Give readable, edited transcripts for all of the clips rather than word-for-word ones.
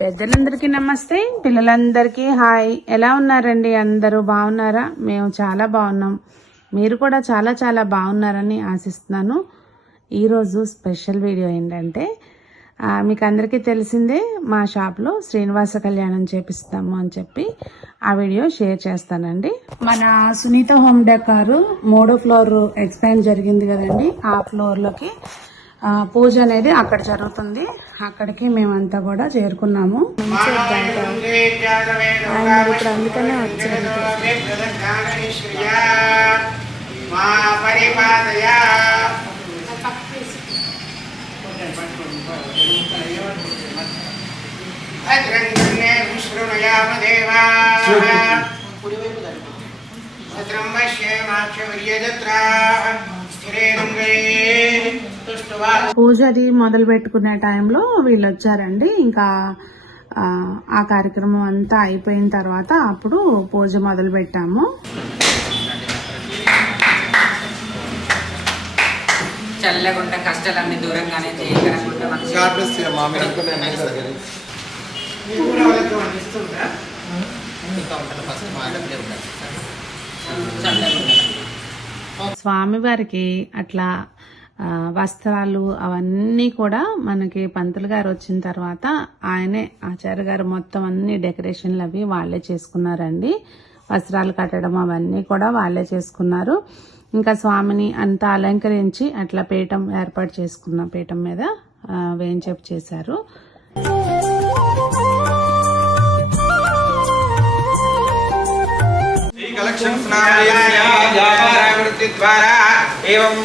పెద్దలందరికీ నమస్తే, పిల్లలందరికీ హాయ్. ఎలా ఉన్నారండి? అందరూ బాగున్నారా? మేము చాలా బాగున్నాం. మీరు కూడా చాలా చాలా బాగున్నారని ఆశిస్తున్నాను. ఈరోజు స్పెషల్ వీడియో ఏంటంటే, మీకు అందరికీ తెలిసిందే, మా షాప్లో శ్రీనివాస కళ్యాణం చేపిస్తాము అని చెప్పి ఆ వీడియో షేర్ చేస్తానండి. మన సునీత హోమ్ డెకార్ 3వ ఫ్లోర్ ఎక్స్పాండ్ జరిగింది కదండి. ఆ ఫ్లోర్లోకి పూజ అనేది అక్కడ జరుగుతుంది. అక్కడికి మేమంతా కూడా చేరుకున్నాము. ఇప్పుడు అందుకనే వచ్చారు. పూజ అది మొదలు పెట్టుకునే టైంలో వీళ్ళు వచ్చారండి. ఇంకా ఆ కార్యక్రమం అంతా అయిపోయిన తర్వాత అప్పుడు పూజ మొదలు పెట్టాము. చల్లగుంట కష్టాలన్నీ దూరంగానే స్వామివారికి అట్లా వస్త్రాలు అవన్నీ కూడా మనకి పంతులు గారు వచ్చిన తర్వాత ఆయనే ఆచార్య గారు మొత్తం అన్ని డెకరేషన్లు అవి వాళ్ళే చేసుకున్నారండి. వస్త్రాలు కట్టడం అవన్నీ కూడా వాళ్ళే చేసుకున్నారు. ఇంకా స్వామిని అంతా అలంకరించి అట్లా పీఠం ఏర్పాటు చేసుకున్న పీఠం మీద వేయించేపు చేశారు.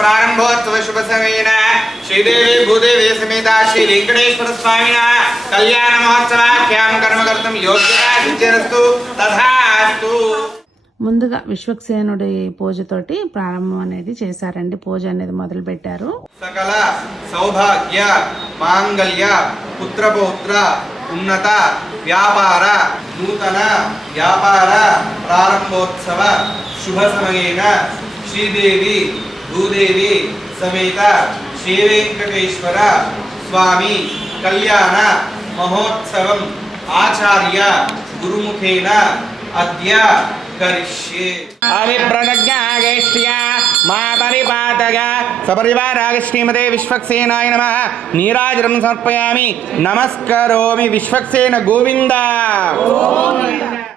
ప్రారంభోత్సవ శుభ సమయేన శ్రీదేవి భూదేవి సమేత శ్రీ వెంకటేశ్వర స్వామిన కళ్యాణ మహోత్సవాఖ్యాం కర్మకర్తం యోగ్యతా సిద్ధిరస్తు తథాస్తు. ముందుగా విశ్వక్సేనుడి పూజతోటి ప్రారంభం అనేది చేశారండి. పూజ అనేది మొదలు పెట్టారు. సకల సౌభాగ్య మాంగళ్య పుత్రపౌత్ర ఉన్నత వ్యాపార నూతన వ్యాపార ప్రారంభోత్సవ శుభ సమయేన శ్రీదేవి భూదేవి సమేత శ్రీ వెంకటేశ్వర స్వామి కళ్యాణ మహోత్సవం ఆచార్య గురుముఖేన అద్య కరిష్యే. అవిప్రజ్ఞాగేష్ట్యా మా పరిపాతగా సపరివారాగ శ్రీమతే విశ్వక్సేనాయ నమః నీరాజనం సమర్పయామి. నమస్కరోమి విశ్వక్సేన గోవింద.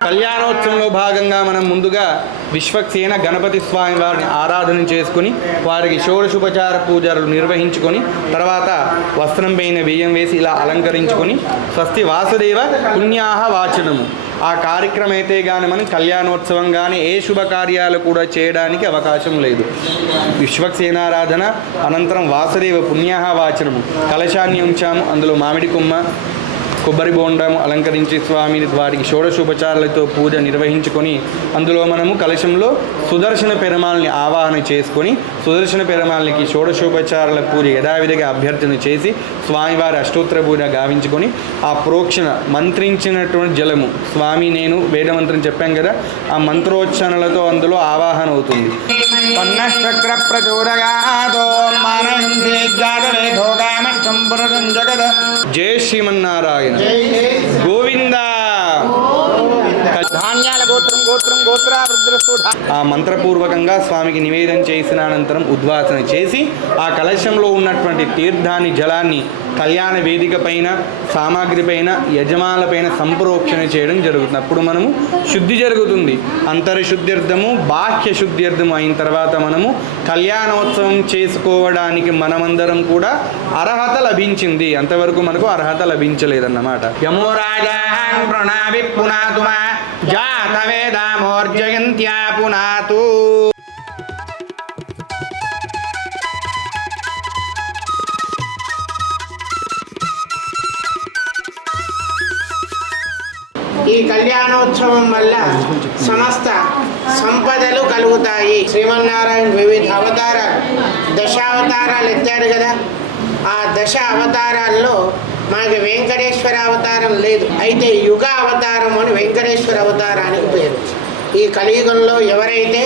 కళ్యాణోత్సవంలో భాగంగా మనం ముందుగా విశ్వక్సేన గణపతి స్వామి వారిని ఆరాధన చేసుకుని వారికి షోడశోపచార పూజలు నిర్వహించుకొని తర్వాత వస్త్రం పైన బియ్యం వేసి ఇలా అలంకరించుకొని స్వస్తి వాసుదేవ పుణ్యాహ వాచనము ఆ కార్యక్రమం అయితే కానీ మనం కళ్యాణోత్సవం కానీ ఏ శుభకార్యాలు కూడా చేయడానికి అవకాశం లేదు. విశ్వక్సేనారాధన అనంతరం వాసుదేవ పుణ్యాహ వాచనము కలశాన్ని ఉంచాము. అందులో మామిడి కొమ్మ కొబ్బరి బోండము అలంకరించి స్వామిని వారికి షోడశోపచారాలతో పూజ నిర్వహించుకొని అందులో మనము కలశంలో సుదర్శన పెరుమాల్ని ఆవాహన చేసుకొని సుదర్శన పెరుమాల్నికి షోడశోపచారాల పూజ యథావిధిగా అభ్యర్థన చేసి స్వామివారి అష్టోత్తర పూజ గావించుకొని ఆ ప్రోక్షణ మంత్రించినటువంటి జలము స్వామి నేను వేదమంత్రం చెప్పాం కదా, ఆ మంత్రోచ్చరణలతో అందులో ఆవాహన అవుతుంది. జయ శ్రీమన్నారాయణ గోవింద. ధాన్యాల గోత్రం గోత్రం గోత్ర ఆ మంత్రపూర్వకంగా స్వామికి నివేదన చేసిన అనంతరం ఉద్వాసన చేసి ఆ కలశంలో ఉన్నటువంటి తీర్థాన్ని జలాన్ని కళ్యాణ వేదిక పైన సామాగ్రి పైన యజమానుల పైన సంప్రోక్షణ చేయడం జరుగుతుంది. అప్పుడు మనము శుద్ధి జరుగుతుంది. అంతర్శుద్ధ్యర్థము బాహ్య శుద్ధ్యర్థము అయిన తర్వాత మనము కళ్యాణోత్సవం చేసుకోవడానికి మనమందరం కూడా అర్హత లభించింది. అంతవరకు మనకు అర్హత లభించలేదన్నమాట. యమో రాజాన్ ప్రణావి పునాతుమా జాత వేదామోర్జయంత్యా పునాతు. ఈ కళ్యాణోత్సవం వల్ల సమస్త సంపదలు కలుగుతాయి. శ్రీమన్నారాయణ వివిధ అవతారాలు దశావతారాలు ఎత్తాడు కదా. ఆ దశ అవతారాల్లో మనకి వెంకటేశ్వర అవతారం లేదు. అయితే యుగ అవతారం అని వెంకటేశ్వర అవతారానికి పేరు. ఈ కలియుగంలో ఎవరైతే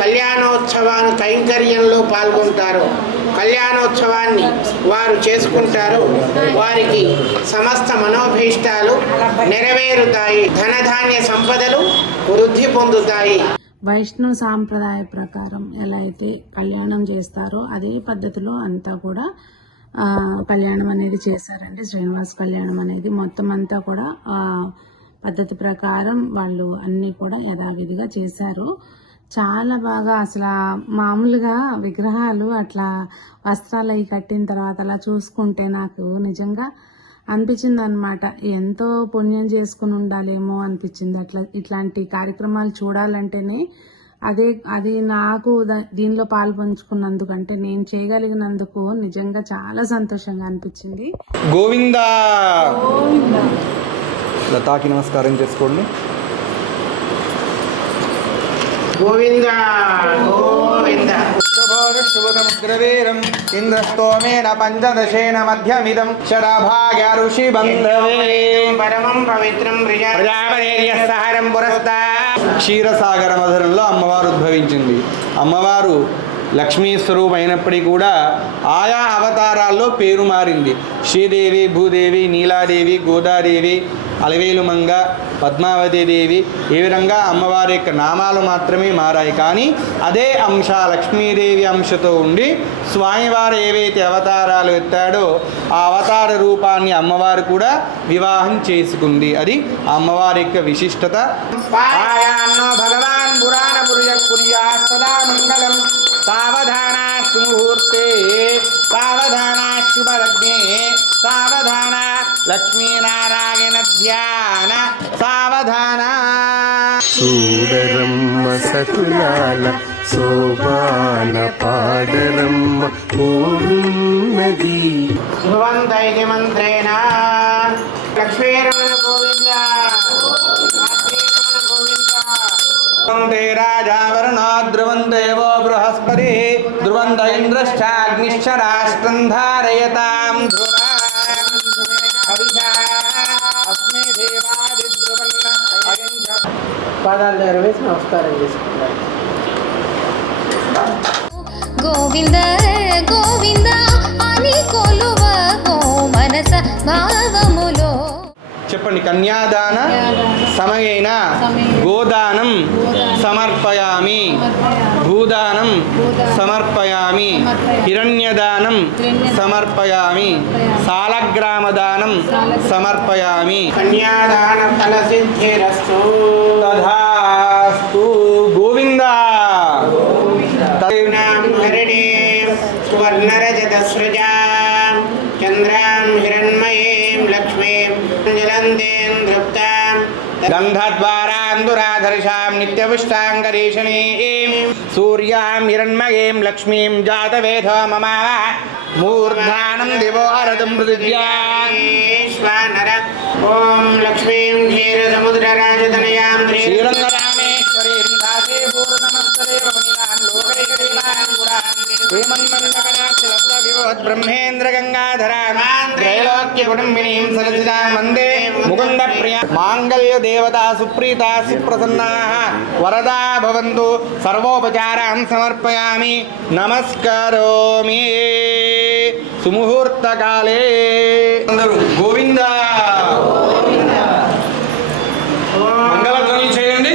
కళ్యాణోత్సవాన్ని కైంకర్యంలో పాల్గొంటారో, కళ్యాణోత్సవాన్ని వారు చేసుకుంటారో వారికి సమస్త మనోభీష్టాలు నెరవేరుతాయి, ధనధాన్య సంపదలు వృద్ధి పొందుతాయి. వైష్ణవ సాంప్రదాయ ప్రకారం ఎలా అయితే కళ్యాణం చేస్తారో అదే పద్ధతిలో అంతా కూడా కళ్యాణం అనేది చేశారండి. శ్రీనివాస కళ్యాణం అనేది మొత్తం అంతా కూడా పద్ధతి ప్రకారం వాళ్ళు అన్నీ కూడా యథావిధిగా చేశారు. చాలా బాగా అసలు మామూలుగా విగ్రహాలు అట్లా వస్త్రాలు అవి కట్టిన తర్వాత అలా చూసుకుంటే నాకు నిజంగా అనిపించింది అనమాట. ఎంతో పుణ్యం చేసుకుని ఉండాలేమో అనిపించింది. అట్లా ఇట్లాంటి కార్యక్రమాలు చూడాలంటేనే అది నాకు దీనిలో పాల్పంచుకున్నందుకు, అంటే నేను చేయగలిగినందుకు నిజంగా చాలా సంతోషంగా అనిపించింది. గోవిందా లతాకి నమస్కారం చేసుకోండి. గోవింద గోవింద. శుభోదముగ్రవీరం ఇంద్రస్తోమేన పంచదశేన మధ్యమిదం శరభాగ్య ఋషి బంధవే పరమం పవిత్రం ప్రజాపతిర్యస్సహరం పురస్తా. క్షీరసాగర మధురంలో అమ్మవారు ఉద్భవించింది. అమ్మవారు లక్ష్మీ స్వరూపం అయినప్పటికీ కూడా ఆయా అవతారాల్లో పేరు మారింది. శ్రీదేవి, భూదేవి, నీలాదేవి, గోదాదేవి, అలవేలుమంగ, పద్మావతి దేవి, ఈ విధంగా అమ్మవారి యొక్క నామాలు మాత్రమే మారాయి. కానీ అదే అంశ లక్ష్మీదేవి అంశతో ఉండి స్వామివారు ఏవైతే అవతారాలు ఎత్తాడో ఆ అవతార రూపాన్ని అమ్మవారు కూడా వివాహం చేసుకుంది. అది అమ్మవారి యొక్క విశిష్టత. భగవాన్ పురాణ పుర్యా సదా మంగళం సావధానా సుముహూర్తే సావధానా శుభలగ్నే సావధాన లక్ష్మీనారాయణ ధ్యాన సావధాన. చూడరమ్మ సతులాల శోభాన పాడరమ్మ పూర్ణది. భువంతైతి మంత్రేణ లక్ష్మీరమణ గోవింద ధ్రువంతే రాజావరుణో ధ్రువందేవో బృహస్పతి ధ్రువంత ఇంద్రశ్చాగ్నిశ్చ రాష్ట్రం ధారయతాం ధ్రువాన్ అస్మే దేవాది ధ్రువన్న అయంజ. పాదాలు నెరవేసి నమస్కారం చేసుకుంటారు. గోవింద గోవింద అని కొలువ గో మనస భావములో. చెప్పండి. కన్యాదాన సమయేన గోదానం సమర్పయామి, భూదానం సమర్పయామి, హిరణ్యదానం సమర్పయామి, సాలగ్రామదానం సమర్పయామి. కన్యాదాన ఫల సిద్ధిరస్తు. తథాస్తు. గోవిందా. హరిణీం సువర్ణరజతస్రజాం చంద్రాం హిరణ్మయీం లక్ష్మీం జలంతేం దృప్తాం గంధద్వారాందురాధర్షాం నిత్యపుష్టాంగరీషణీం సూర్యాం హిరణ్మయీం లక్ష్మీం జాతవేదో మమ మూర్ధానం దివో అరదం పృథివ్యాం. ఈశ్వర ఓం లక్ష్మీం క్షీరసముద్రరాజతనయాం శ్రీరంగరామేశ్వరీం దాసే పూర్ణమస్తదేవ మునినాం లోకైకదేవాం పురాం శ్రీమన్మండకటాక్షలబ్ధ విభవద్ బ్రహ్మేంద్ర గంగాధరాం త్రైలోక్య కుటుంబినీం సరసిజాం వందే ముకుంద ప్రియ. మాంగళ్య దేవతా సుప్రీతా సుప్రసన్నాః వరదా భవంతు. సర్వోపచారాన్ సమర్పయామి. నమస్కరోమి. సుముహూర్తకాలే అందరూ గోవిందా మంగళధ్వని చేయండి.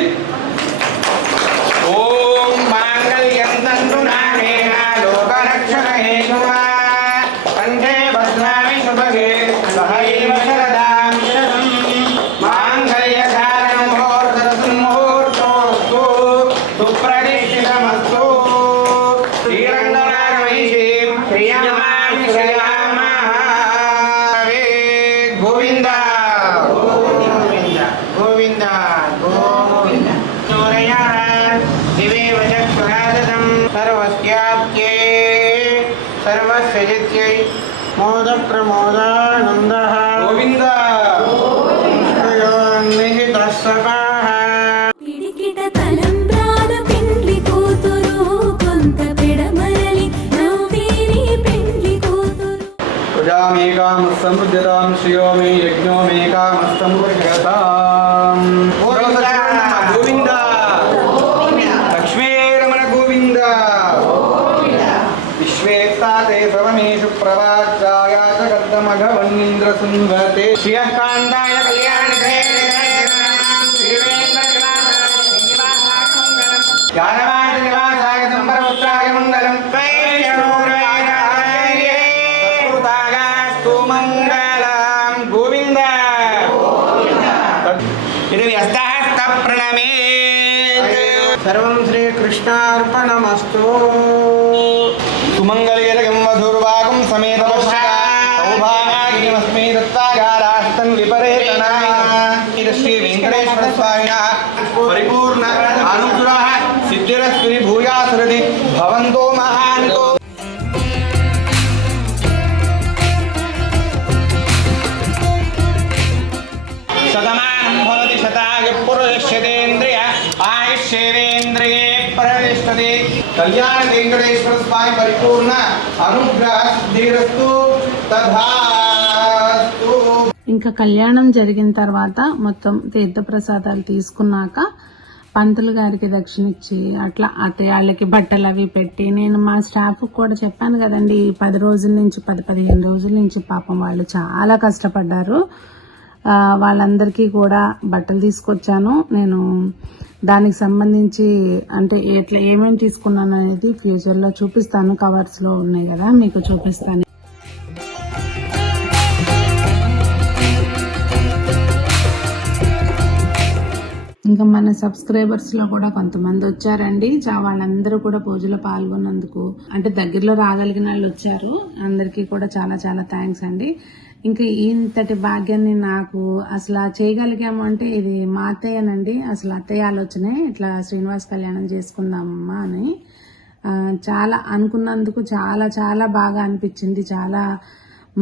ఓం మాంగళ్యం తంతు నానేన లోకరక్షణ హేతునా కంఠే బధ్నామి శుభగే సహైవ శరదాం శతం మాంగళ్యధారణం ముహూర్తోస్తు సుప్రతిష్ఠితమస్తు. శ్రీరంగనాథమహిషీం శ్రియమామి శ్రియమామః. గోవింద గోవింద గోవింద గోవింద. సూరయః దివేవ చక్షురాదతం సర్వస్యాప్యే సర్వస్య జిత్యై మోద ప్రమోదానందః. గోవింద. నిహితస్సపాః. పిడికిట తలంబ్రాల పెండ్లి కూతురు కొంత పెడమరలి నవ్వేరి పెండ్లి కూతురు. ప్రజామేకామస్సమృద్యతాం శ్రియో మే యజ్ఞో మేకామస్తమృద్యతాం. గోవింద సుందతే శ్రియః కాంతాయ కళ్యాణిదే యానవాయ నివాసాయ సంపరపుత్రాయ మంగళం సత్కృతాగాస్తు మంగళం గోవింద ఇది వ్యస్తహస్త ప్రణమే సర్వం శ్రీకృష్ణార్పణమస్తు. సుమంగళీరగం వధుర్వాగం సమేత సౌభాగ్యమస్మై దత్తాగారాష్టం విపరేతనా శ్రీ వెంకటేశ్వర స్వామినః పరిపూర్ణ అనుగ్రహ సిద్ధిరస్వి భూయాసురది భవంతో మహాంతో. శతమానం భవతి శతాయ పురుషేంద్రియ ఆయుష్యేంద్రియే ప్రతిష్టతి. కళ్యాణ వెంకటేశ్వర స్వామి పరిపూర్ణ అనుగ్రహ సిద్ధిరస్తు తథాస్తు. ఇంకా కళ్యాణం జరిగిన తర్వాత మొత్తం తీర్థప్రసాదాలు తీసుకున్నాక పంతులు గారికి దక్షిణ ఇచ్చి అట్లా అత్తయ్యాళ్ళకి బట్టలు అవి పెట్టి నేను మా స్టాఫ్ కూడా చెప్పాను కదండి, 10 రోజుల నుంచి 10-15 రోజుల నుంచి పాపం వాళ్ళు చాలా కష్టపడ్డారు. వాళ్ళందరికీ కూడా బట్టలు తీసుకొచ్చాను. నేను దానికి సంబంధించి అంటే ఎట్లా ఏమేమి తీసుకున్నాను అనేది ఫ్యూచర్లో చూపిస్తాను. కవర్స్లో ఉన్నాయి కదా, మీకు చూపిస్తాను. ఇంకా మన సబ్స్క్రైబర్స్ లో కూడా కొంతమంది వచ్చారండి. వాళ్ళందరూ కూడా పూజలో పాల్గొన్నందుకు, అంటే దగ్గరలో రాగలిగిన వాళ్ళు వచ్చారు. అందరికీ కూడా చాలా చాలా థ్యాంక్స్ అండి. ఇంకా ఇంతటి భాగ్యాన్ని నాకు అసలు చేయగలిగాము అంటే ఇది మా అత్తయ్యనండి. అసలు అత్తయ్య ఆలోచనే ఇట్లా శ్రీనివాస్ కళ్యాణం చేసుకుందామమ్మా అని చాలా అనుకున్నందుకు చాలా చాలా బాగా అనిపించింది. చాలా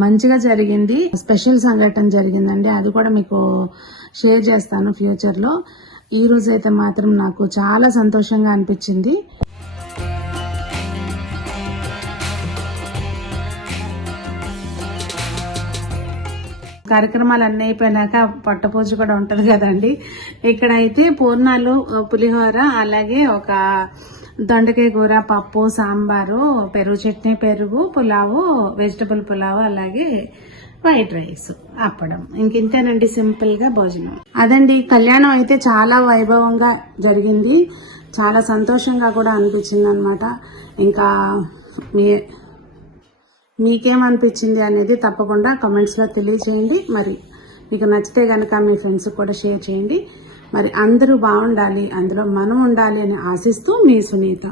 మంచిగా జరిగింది. స్పెషల్ సంఘటన జరిగిందండి, అది కూడా మీకు షేర్ చేస్తాను ఫ్యూచర్లో. ఈ రోజు అయితే మాత్రం నాకు చాలా సంతోషంగా అనిపించింది. కార్యక్రమాలు అన్నీ అయిపోయినాక పట్టపూజ కూడా ఉంటది కదండి. ఇక్కడైతే పూర్ణాలు, పులిహోర, అలాగే ఒక దొండకాయ కూర, పప్పు, సాంబారు, పెరుగు చట్నీ, పెరుగు, పులావు, వెజిటబుల్ పులావు, అలాగే వైట్ రైస్, అప్పడం. ఇంకేనండి సింపుల్ గా భోజనం. అదండి కళ్యాణం అయితే చాలా వైభవంగా జరిగింది. చాలా సంతోషంగా కూడా అనిపించింది అనమాట. ఇంకా మీకేమనిపించింది అనేది తప్పకుండా కమెంట్స్ లో తెలియచేయండి. మరి మీకు నచ్చితే గనక మీ ఫ్రెండ్స్ కూడా షేర్ చేయండి. మరి అందరూ బాగుండాలి, అందులో మనం ఉండాలి అని ఆశిస్తూ మీ సునీత.